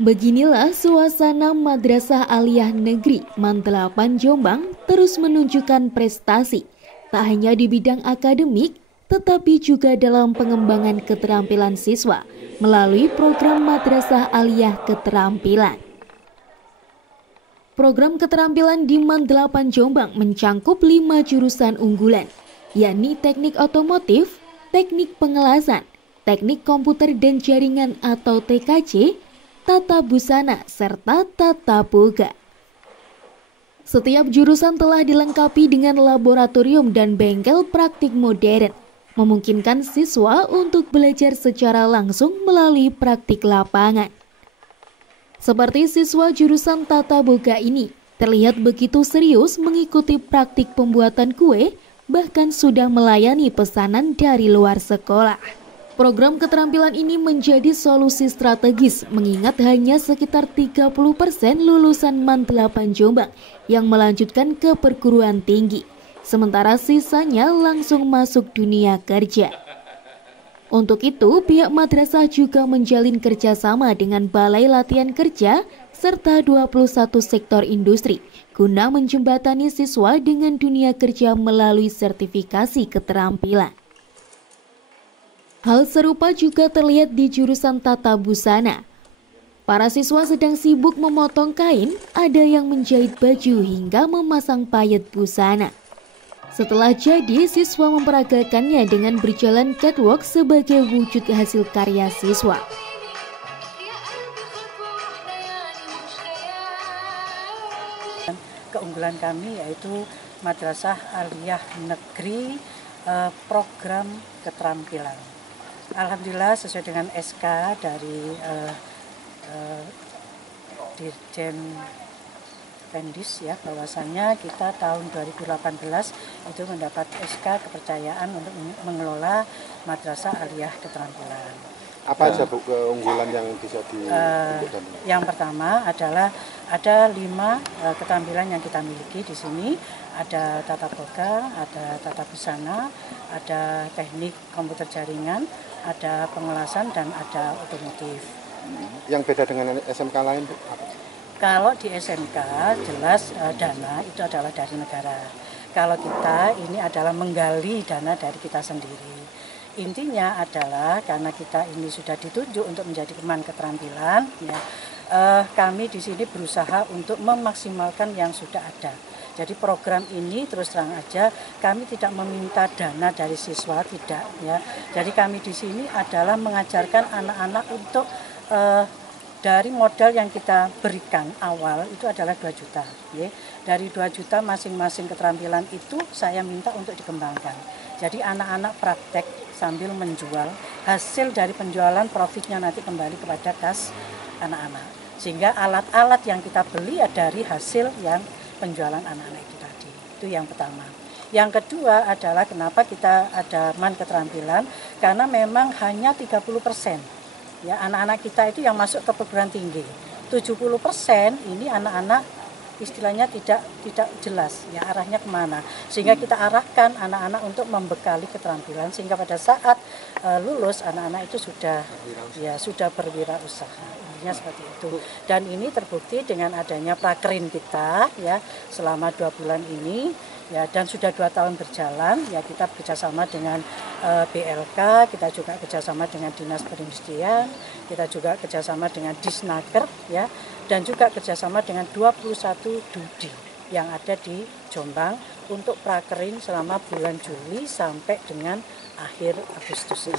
Beginilah suasana Madrasah Aliyah Negeri Mantelapan Jombang terus menunjukkan prestasi, tak hanya di bidang akademik, tetapi juga dalam pengembangan keterampilan siswa melalui program Madrasah Aliyah Keterampilan. Program keterampilan di Mantelapan Jombang mencangkup 5 jurusan unggulan, yakni teknik otomotif, teknik pengelasan, teknik komputer dan jaringan atau TKJ, tata busana, serta tata boga. Setiap jurusan telah dilengkapi dengan laboratorium dan bengkel praktik modern, memungkinkan siswa untuk belajar secara langsung melalui praktik lapangan. Seperti siswa jurusan tata boga ini, terlihat begitu serius mengikuti praktik pembuatan kue, bahkan sudah melayani pesanan dari luar sekolah. Program keterampilan ini menjadi solusi strategis mengingat hanya sekitar 30% lulusan Mantelapan Jombang yang melanjutkan ke perguruan tinggi, sementara sisanya langsung masuk dunia kerja. Untuk itu, pihak madrasah juga menjalin kerjasama dengan Balai Latihan Kerja serta 21 sektor industri guna menjembatani siswa dengan dunia kerja melalui sertifikasi keterampilan. Hal serupa juga terlihat di jurusan tata busana. Para siswa sedang sibuk memotong kain, ada yang menjahit baju hingga memasang payet busana. Setelah jadi, siswa memperagakannya dengan berjalan catwalk sebagai wujud hasil karya siswa. Keunggulan kami yaitu Madrasah Aliyah Negeri program keterampilan. Alhamdulillah sesuai dengan SK dari Dirjen Pendis ya, bahwasanya kita tahun 2018 itu mendapat SK kepercayaan untuk mengelola Madrasah Aliyah Keterampilan. Apa aja Bu keunggulan yang bisa ditunjukkan? Yang pertama adalah ada 5 keterampilan yang kita miliki di sini. Ada tata boga, ada tata busana, ada teknik komputer jaringan, ada pengelasan dan ada otomotif. Yang beda dengan SMK lain Bu? Kalau di SMK jelas dana itu adalah dari negara. Kalau kita ini adalah menggali dana dari kita sendiri. Intinya adalah karena kita ini sudah ditunjuk untuk menjadi teman keterampilan, ya, kami di sini berusaha untuk memaksimalkan yang sudah ada. Jadi program ini terus terang aja kami tidak meminta dana dari siswa, tidak ya. Jadi kami di sini adalah mengajarkan anak-anak untuk dari modal yang kita berikan awal itu adalah 2 juta. Ya. Dari 2 juta masing-masing keterampilan itu saya minta untuk dikembangkan. Jadi anak-anak praktek sambil menjual, hasil dari penjualan profitnya nanti kembali kepada kas anak-anak. Sehingga alat-alat yang kita beli dari hasil yang penjualan anak-anak itu tadi. Itu yang pertama. Yang kedua adalah kenapa kita ada man keterampilan, karena memang hanya 30%. Ya, anak-anak kita itu yang masuk ke perguruan tinggi. 70% ini anak-anak istilahnya tidak jelas ya arahnya kemana. Sehingga kita arahkan anak-anak untuk membekali keterampilan sehingga pada saat lulus anak-anak itu sudah berwirausaha. Intinya seperti itu. Dan ini terbukti dengan adanya prakerin kita ya selama 2 bulan ini. Ya, dan sudah 2 tahun berjalan, ya kita bekerjasama dengan BLK, kita juga kerjasama dengan Dinas Perindustrian, kita juga kerjasama dengan Disnaker, ya, dan juga kerjasama dengan 21 Dudi yang ada di Jombang untuk prakerin selama bulan Juli sampai dengan akhir Agustus.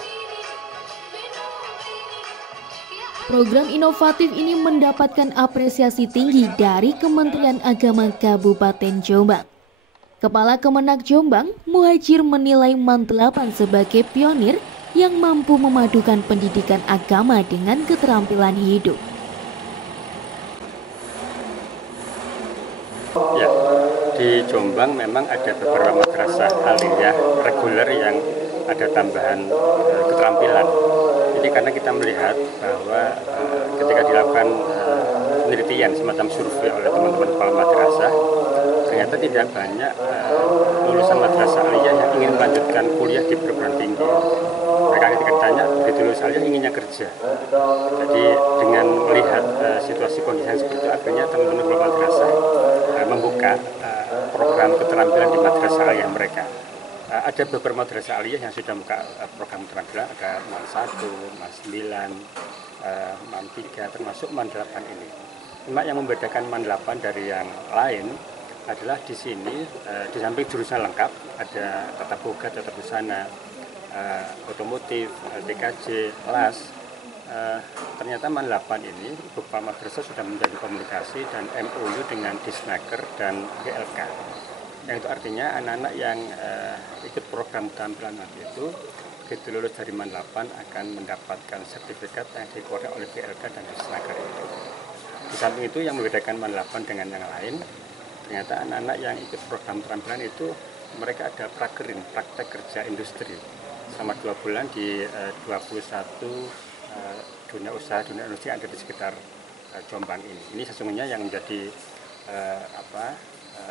Program inovatif ini mendapatkan apresiasi tinggi dari Kementerian Agama Kabupaten Jombang. Kepala Kemenak Jombang, Muhajir menilai Mantelapan sebagai pionir yang mampu memadukan pendidikan agama dengan keterampilan hidup. Ya, di Jombang memang ada beberapa madrasah aliyah reguler yang ada tambahan keterampilan. Jadi karena kita melihat bahwa ketika dilakukan penelitian semacam survei oleh teman-teman kepala madrasah, ternyata tidak banyak lulusan madrasah aliyah yang ingin melanjutkan kuliah di perguruan tinggi. Mereka ketika ditanya begitu lulus aliyah inginnya kerja. Jadi dengan melihat situasi kondisi yang seperti itu, akhirnya teman-teman Global Madrasah membuka program keterampilan di madrasah aliyah mereka. Ada beberapa madrasah aliyah yang sudah membuka program keterampilan, ada MAN 1, MAN 9, MAN 3, termasuk MAN 8 ini. Cuma yang membedakan MAN 8 dari yang lain adalah di sini di samping jurusan lengkap ada tata boga, tata busana, otomotif, TKJ, las. Ternyata MAN 8 ini beberapa madrasah sudah menjadi komunikasi dan MOU dengan Disnaker dan GLK. Yang itu artinya anak-anak yang ikut program keterampilan nanti itu begitu lulus dari MAN 8 akan mendapatkan sertifikat yang dikeluarkan oleh GLK dan Disnaker itu. Di samping itu yang membedakan MAN 8 dengan yang lain, ternyata anak-anak yang ikut program keterampilan itu mereka ada prakerin, praktek kerja industri selama 2 bulan di 21 dunia usaha, dunia industri yang ada di sekitar Jombang ini. Ini sesungguhnya yang menjadi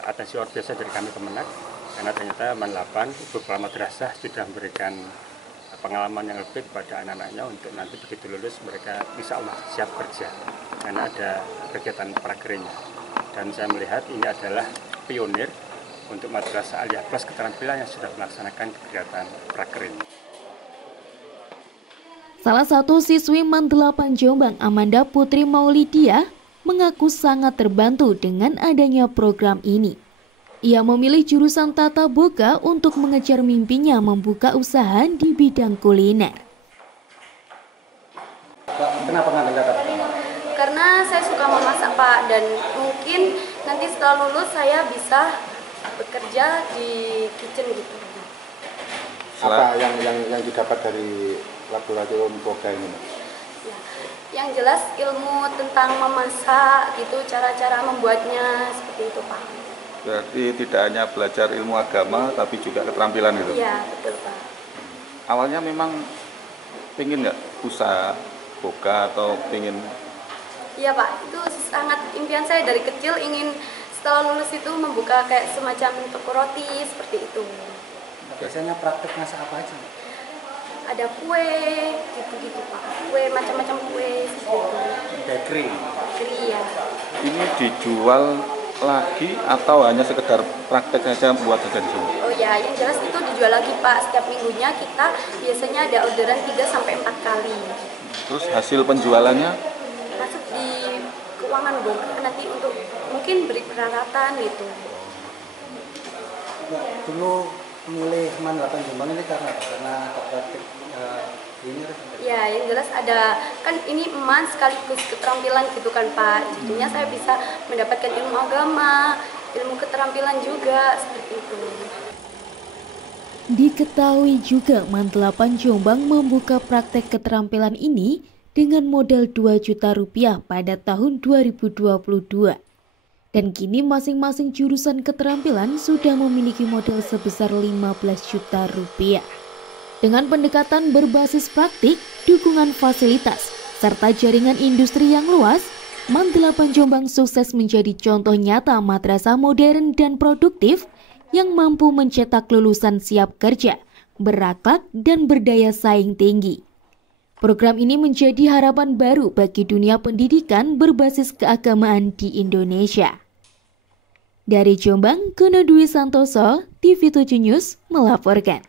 atensi luar biasa dari kami Kemenak, karena ternyata MAN 8 beberapa madrasah sudah memberikan pengalaman yang lebih kepada anak-anaknya untuk nanti begitu lulus mereka insya Allah siap kerja karena ada kegiatan prakerinnya. Dan saya melihat ini adalah pionir untuk madrasah aliyah plus keterampilan yang sudah melaksanakan kegiatan prakerin. Salah satu siswi MAN 8 Jombang, Amanda Putri Maulidia, mengaku sangat terbantu dengan adanya program ini. Ia memilih jurusan tata boga untuk mengejar mimpinya membuka usaha di bidang kuliner. Kenapa ngambil tata boga? Karena saya suka memasak, Pak, dan mungkin nanti setelah lulus saya bisa bekerja di kitchen gitu. Apa yang didapat dari laboratorium boga ini? Ya, yang jelas ilmu tentang memasak gitu, cara-cara membuatnya seperti itu, Pak. Berarti tidak hanya belajar ilmu agama tapi juga keterampilan gitu? Iya, betul, Pak. Awalnya memang pengen nggak usaha boga atau pengen? Iya, Pak, itu sangat impian saya dari kecil, ingin setelah lulus itu membuka kayak semacam toko roti seperti itu. Biasanya praktek masak apa aja? Ada kue, gitu-gitu, Pak. Kue, macam-macam kue seperti itu. Bakery? Bakery, ya. Ini dijual lagi atau hanya sekedar praktek saja buat jajan di sini? Oh ya, yang jelas itu dijual lagi, Pak. Setiap minggunya kita biasanya ada orderan 3-4 kali. Terus hasil penjualannya? Masuk di keuangan boga nanti untuk mungkin beri peralatan gitu. Dulu memilih MAN 8 Jombang ini karena apa? Karena praktik kuliner? Ya, yang jelas ada, kan ini MAN sekaligus keterampilan gitu kan, Pak. Jadinya saya bisa mendapatkan ilmu agama, ilmu keterampilan juga, seperti itu. Diketahui juga MAN 8 Jombang membuka praktek keterampilan ini dengan modal 2 juta rupiah pada tahun 2022. Dan kini masing-masing jurusan keterampilan sudah memiliki modal sebesar 15 juta rupiah. Dengan pendekatan berbasis praktik, dukungan fasilitas, serta jaringan industri yang luas, MAN 8 Jombang sukses menjadi contoh nyata madrasah modern dan produktif yang mampu mencetak lulusan siap kerja, berakhlak, dan berdaya saing tinggi. Program ini menjadi harapan baru bagi dunia pendidikan berbasis keagamaan di Indonesia. Dari Jombang, Kono Dwi Santoso, TV7 News melaporkan.